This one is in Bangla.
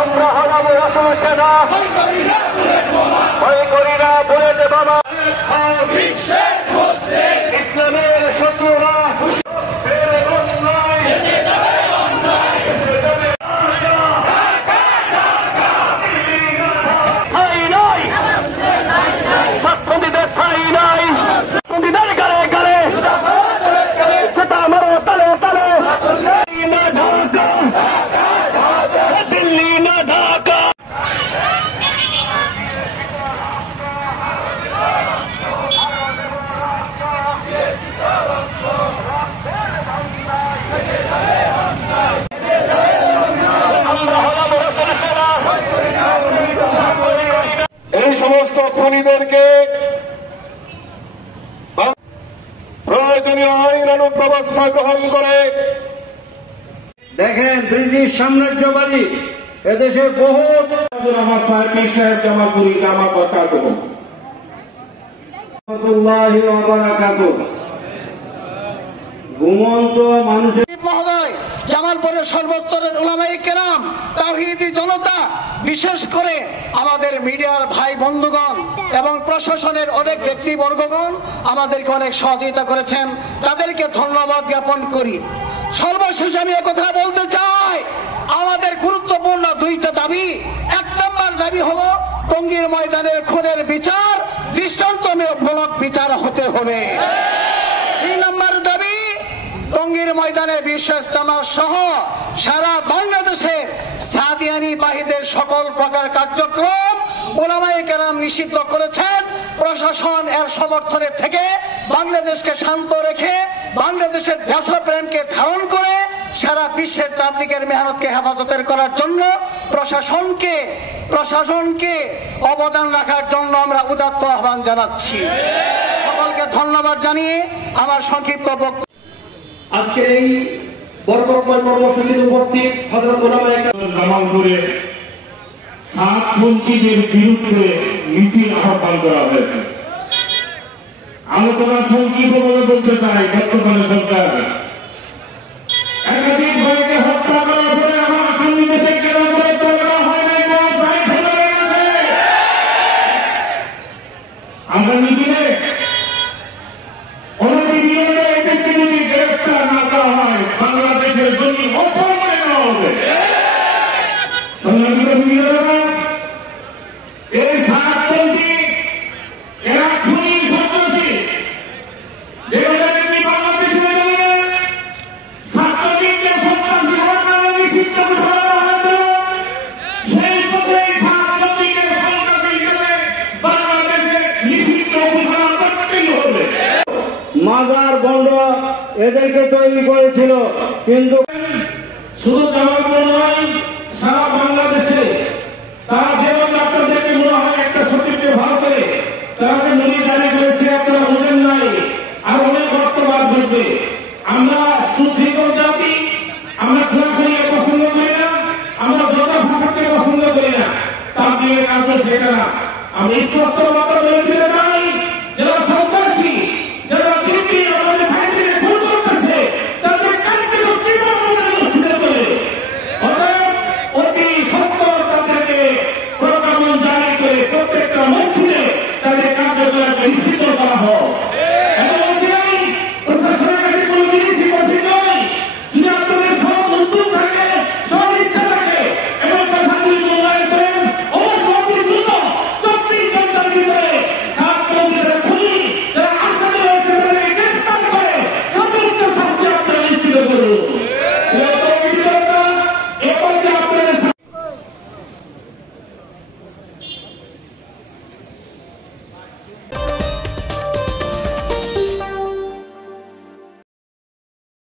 আমরা হলাম রসম সেনা, ভয় করি না বুলেট বোমা। ইসলামের শত্রুরা সমস্ত খুনিদেরকে প্রয়োজনীয় আইনানুগ ব্যবস্থা গ্রহণ করে। দেখেন ব্রিটিশ সাম্রাজ্যবাদী এদেশে বহু আমার সাহেব সাহেব জামালপুরি জামা কথা ঘুমন্ত মানুষের মহোদয়, জামালপুরের সর্বস্তরের উলামায়ে কেরাম, তাওহীদি জনতা, বিশেষ করে আমাদের মিডিয়ার ভাই বন্ধুগণ এবং প্রশাসনের অনেক ব্যক্তিবর্গগণ আমাদেরকে অনেক সহযোগিতা করেছেন, তাদেরকে ধন্যবাদ জ্ঞাপন করি। সর্বশেষ আমি কথা বলতে চাই, আমাদের গুরুত্বপূর্ণ দুইটা দাবি। এক নম্বর দাবি হলো টঙ্গীর ময়দানের খুনের বিচার দৃষ্টান্তমূলক বিচার হতে হবে। দুই নম্বর দাবি, টঙ্গীর ময়দানে বিশ্ব ইজতেমা সহ সারা বাংলাদেশের সাদিয়ানি বাহিদের সকল প্রকার কার্যক্রম উলামায়ে কেরাম নিষিদ্ধ করেছেন। প্রশাসন এর সমর্থনে থেকে বাংলাদেশকে শান্ত রেখে বাংলাদেশের দেশপ্রেমকে ধারণ করে সারা বিশ্বের তাবলীগের মেহনতকে হেফাজতের করার জন্য প্রশাসনকে অবদান রাখার জন্য আমরা উদাত্ত আহ্বান জানাচ্ছি। সকলকে ধন্যবাদ জানিয়ে আমার সংক্ষিপ্ত বক্তব্য। আজকে এই বরকতময় কর্মসূচির উপস্থিত হযরত উলামায়ে কেরাম জামালপুরে সাতপন্থীদের বিরুদ্ধে মিছিল আহ্বান করা হয়েছে। আলোচনা সংক্ষিপ্তভাবে বলতে চাই, বর্তমানে সরকার একাধিক ভাইকে হত্যা করার পরে আমার সঙ্গীকে কেন গ্রেপ্তার করা হয় নাই? আগামী দিনে অনতিবিলম্বে এদেরকে যদি গ্রেপ্তার না করা হয়, বাংলাদেশের জন্য অপমান করা হবে। এই সাতপন্থী এরা খুনি সন্ত্রাসী, যেগুলোকে বাংলাদেশের জন্য ছাত্রলীগকে সন্ত্রাসী হওয়ার কারণে নিষিদ্ধ ঘোষণা করা হয়েছিল। সেই পথে সাতপন্থীকে সন্ত্রাসী হিসেবে বাংলাদেশে নিষিদ্ধ ঘোষণা করতেই হবে। মাজার বন্ড এদেরকে তৈরি করেছিল, কিন্তু শুধু জামালপুর নয়, সারা বাংলাদেশে তারা যেমন আপনাদেরকে মনে হয় একটা সচিবকে ভালো করে তারা যে মনি জারি করেছে, আপনারা বোঝেন নাই, আর অনেক বর্তমান ঘটবে। আমরা সুশৃঙ্খল জাতি, আমরা খোলাখুলিকে পছন্দ করি না, আমরা জনতা ভাষাকে পছন্দ করি না, তার দিয়ে কাজ সেটা না। আমি স্পষ্ট কথা বলে দিতে চাই, যারা সন্ত্রাসী, যারা দুর্নীতি আমাদের ভাইদের ভুল করতেছে, তাদের কার্যকর তীব্রভাবে নিশ্চিত করে অতি সত্তর তাদেরকে প্রজ্ঞাপন জারি করে প্রত্যেকটা মসজিদে তাদের কার্যকলাপ নিশ্চিত করা হয়। প্রশাসনের কাছে কোন জিনিসই কঠিন নয়, যদি আপনাদের সব উদ্যোগ থাকে, সব ইচ্ছা থাকে এবং কথাগুলি মূল্যায়ন করেন, অবশ্যই দ্রুত 24 ঘন্টার ভিতরে ছাত্রদের খুনি যারা আসামি রয়েছে তাদেরকে গ্রেফতার করে সর্বোচ্চ শাস্তি আপনারা নিশ্চিত করুন।